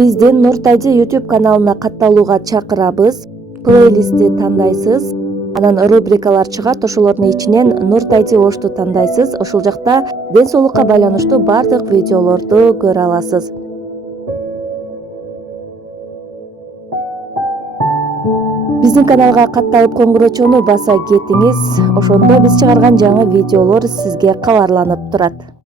Биздин Нуртайжы YouTube каналына катталууга чакырабыз. Плейлистти тандайсыз. Анан рубрикалар чыгат, ошолордун ичинен Нуртайжы Ошту тандайсыз. Ошол жакта ден соолукка байланыштуу бардык видеолорду көрө аласыз. Биздин каналга катталып коңгурочону баса кетиңиз. Ошондо биз чыгарган жаңы видеолор сизге кабарланып турат.